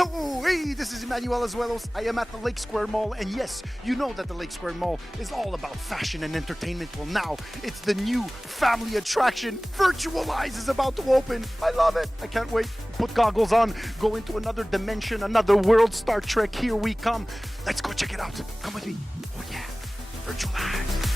Oh, hey, this is Emmanuel Azuelos. I am at the Lake Square Mall, and yes, you know that the Lake Square Mall is all about fashion and entertainment. Well, now it's the new family attraction. VRTualize is about to open. I love it. I can't wait. Put goggles on, go into another dimension, another world. Star Trek, here we come. Let's go check it out. Come with me. Oh yeah, VRTualize.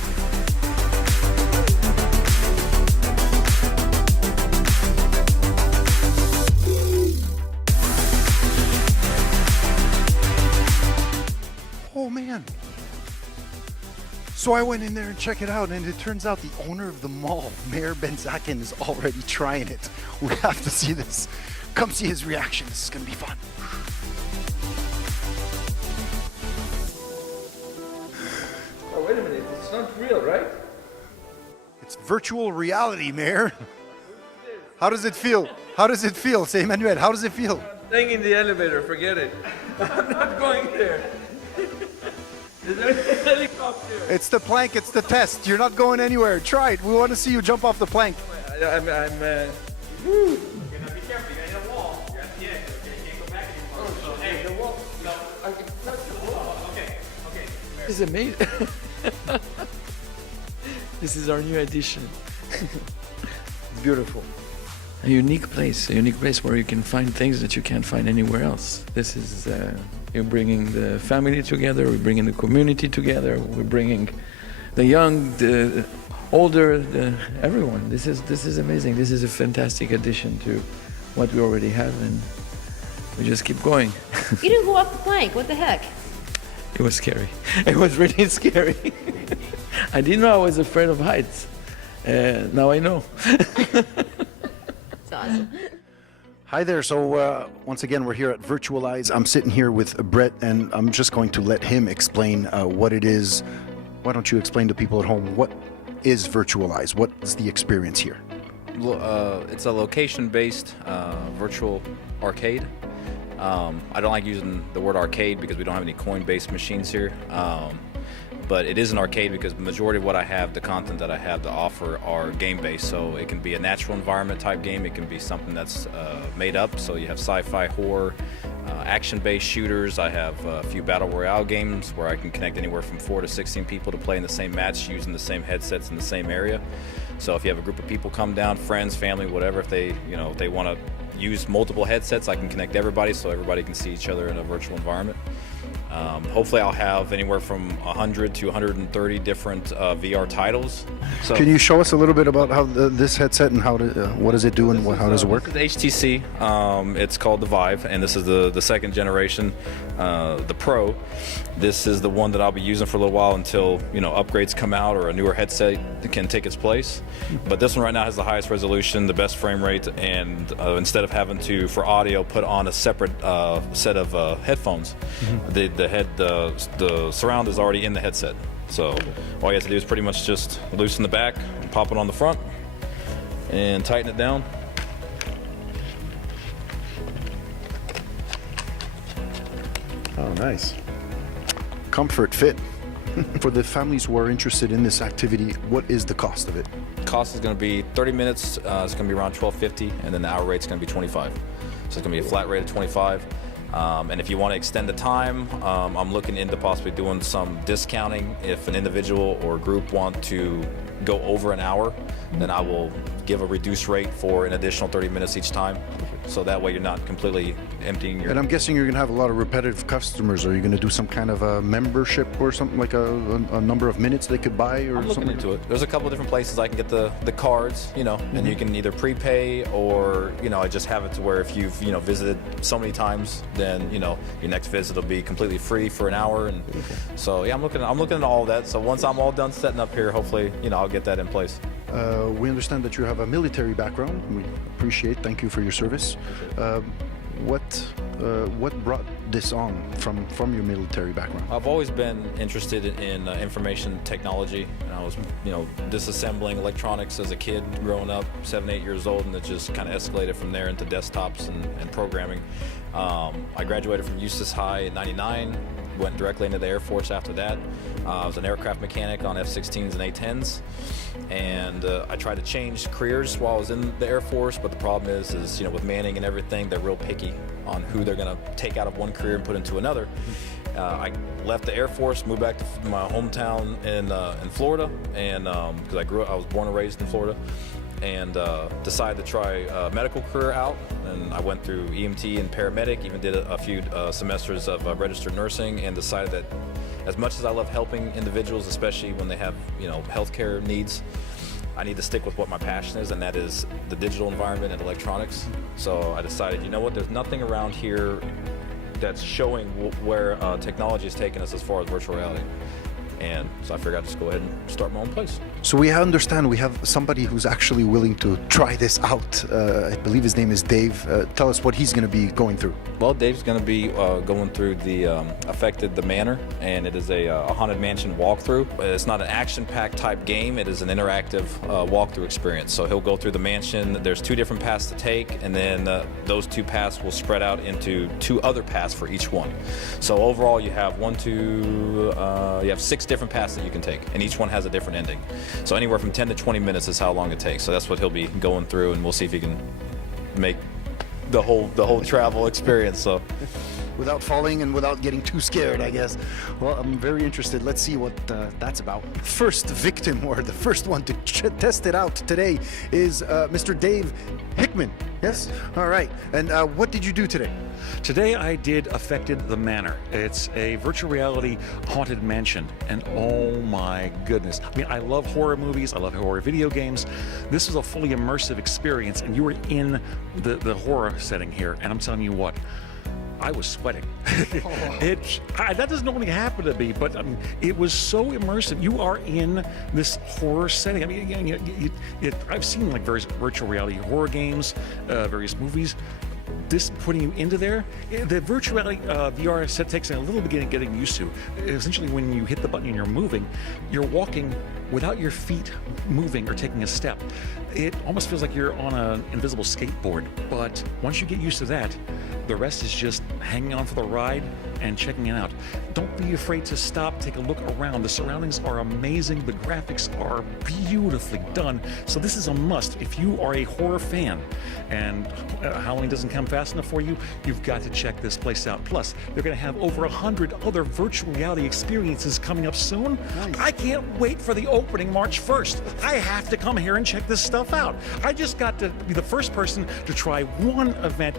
Oh man. So I went in there and checked it out, and it turns out the owner of the mall, Mayor Benzakin, is already trying it. We have to see this. Come see his reaction. This is going to be fun. Oh, wait a minute. It's not real, right? It's virtual reality, Mayor. How does it feel? How does it feel? Say, Emmanuel, how does it feel? I'm staying in the elevator. Forget it. I'm not going there. Is there a helicopter? It's the plank. It's the test. You're not going anywhere. Try it. We want to see you jump off the plank. I'm You're gonna be careful, you're gonna hit a wall. You're at the edge, okay? You can't go back anymore. Oh, So, hey, the wall. no. I can touch the wall. Okay. This is amazing. This is our new addition. It's beautiful. A unique place where you can find things that you can't find anywhere else. This is, you're bringing the family together, we're bringing the community together, we're bringing the young, the older, everyone. This is amazing. This is a fantastic addition to what we already have, and we just keep going. You didn't go off the plank. What the heck? It was scary. It was really scary. I didn't know I was afraid of heights. Now I know. It's awesome. Hi there. So once again, we're here at VRTualize. I'm sitting here with Brett, and I'm just going to let him explain what it is. Why don't you explain to people at home what is VRTualize? What's the experience here? It's a location-based virtual arcade. I don't like using the word arcade because we don't have any coin-based machines here. But it is an arcade because the majority of what I have, the content that I have to offer, are game-based. So it can be a natural environment type game. It can be something that's made up. So you have sci-fi, horror, action-based shooters. I have a few battle royale games where I can connect anywhere from 4 to 16 people to play in the same match using the same headsets in the same area. So if you have a group of people come down, friends, family, whatever, if they want to use multiple headsets, I can connect everybody so everybody can see each other in a virtual environment. Hopefully I'll have anywhere from 100 to 130 different VR titles. So Can you show us a little bit about how this headset and how what does it do and how does it work? This is the HTC. It's called the Vive, and this is the second generation, the Pro. This is the one that I'll be using for a little while until upgrades come out or a newer headset can take its place. But this one right now has the highest resolution, the best frame rate, and instead of having to, for audio, put on a separate set of headphones, the surround is already in the headset. So all you have to do is pretty much just loosen the back, pop it on the front, and tighten it down. Oh, nice. Comfort fit. For the families who are interested in this activity, what is the cost of it? Cost is going to be 30 minutes. It's going to be around $12.50, and then the hour rate's going to be $25. So it's going to be a flat rate of $25. And if you want to extend the time, I'm looking into possibly doing some discounting. If an individual or group want to go over an hour, then I will give a reduced rate for an additional 30 minutes each time. So that way you're not completely emptying your... And I'm guessing you're going to have a lot of repetitive customers. Are you going to do some kind of a membership or something, like a number of minutes they could buy or I'm looking something? into it. There's a couple of different places I can get the cards, and you can either prepay or, I just have it to where if you've, visited so many times, then, your next visit will be completely free for an hour. And so, yeah, I'm looking at all of that. So once I'm all done setting up here, hopefully, I'll get that in place. We understand that you have a military background. We appreciate. Thank you for your service. What brought this on from your military background? I've always been interested in information technology, and I was, disassembling electronics as a kid growing up, 7, 8 years old, and it just kind of escalated from there into desktops and programming. I graduated from Eustis High in '99. went directly into the Air Force after that. I was an aircraft mechanic on F-16s and A-10s, and I tried to change careers while I was in the Air Force, but the problem is you know, with Manning and everything, they're real picky on who they're going to take out of one career and put into another. I left the Air Force, moved back to my hometown in Florida, and because I was born and raised in Florida, and decided to try a medical career out. And I went through EMT and paramedic, even did a few semesters of registered nursing, and decided that as much as I love helping individuals, especially when they have, you know, healthcare needs, I need to stick with what my passion is, and that is the digital environment and electronics. So I decided, you know what, there's nothing around here that's showing where technology is taking us as far as virtual reality. And so I figured I'd just go ahead and start my own place. So we understand we have somebody who's actually willing to try this out. I believe his name is Dave. Tell us what he's going to be going through. Well, Dave's going to be going through the Affected the Manor, and it is a Haunted Mansion walkthrough. It's not an action-packed type game. It is an interactive walkthrough experience. So he'll go through the mansion. There's 2 different paths to take, and then those 2 paths will spread out into 2 other paths for each one. So overall, you have you have 6 different paths that you can take, and each one has a different ending. So anywhere from 10 to 20 minutes is how long it takes. So that's what he'll be going through, and we'll see if he can make the whole travel experience. So Without falling and without getting too scared, I guess. Well, I'm very interested. Let's see what that's about. First victim, or the first one to test it out today, is Mr. Dave Hickman. Yes? All right. And what did you do today? Today I did Affected the Manor. It's a virtual reality haunted mansion, and oh my goodness. I mean, I love horror movies, I love horror video games. This was a fully immersive experience, and you were in the horror setting here, and I'm telling you what, I was sweating. That doesn't normally happen to me, but it was so immersive. You are in this horror setting. I mean, I've seen like various virtual reality horror games, various movies. This putting you into there, the virtual reality VR set takes a little bit getting used to. Essentially, when you hit the button and you're moving, you're walking without your feet moving or taking a step. It almost feels like you're on an invisible skateboard. But once you get used to that, the rest is just hanging on for the ride and checking it out. Don't be afraid to stop, take a look around. The surroundings are amazing. The graphics are beautifully done. So this is a must. If you are a horror fan and Halloween doesn't come fast enough for you, you've got to check this place out. Plus, they're going to have over 100 other virtual reality experiences coming up soon. Nice. I can't wait for the opening March 1st. I have to come here and check this stuff out. I just got to be the first person to try one event.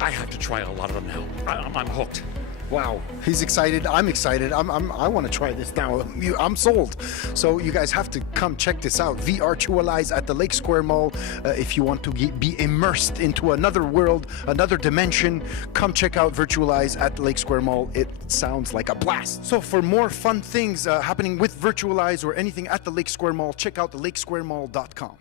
I have to try a lot of them now. I'm hooked. Wow, he's excited. I'm excited. I want to try this now. I'm sold. So you guys have to come check this out. VRTualize at the Lake Square Mall. If you want to be immersed into another world, another dimension, come check out VRTualize at the Lake Square Mall. It sounds like a blast. So for more fun things happening with VRTualize or anything at the Lake Square Mall, check out thelakesquaremall.com.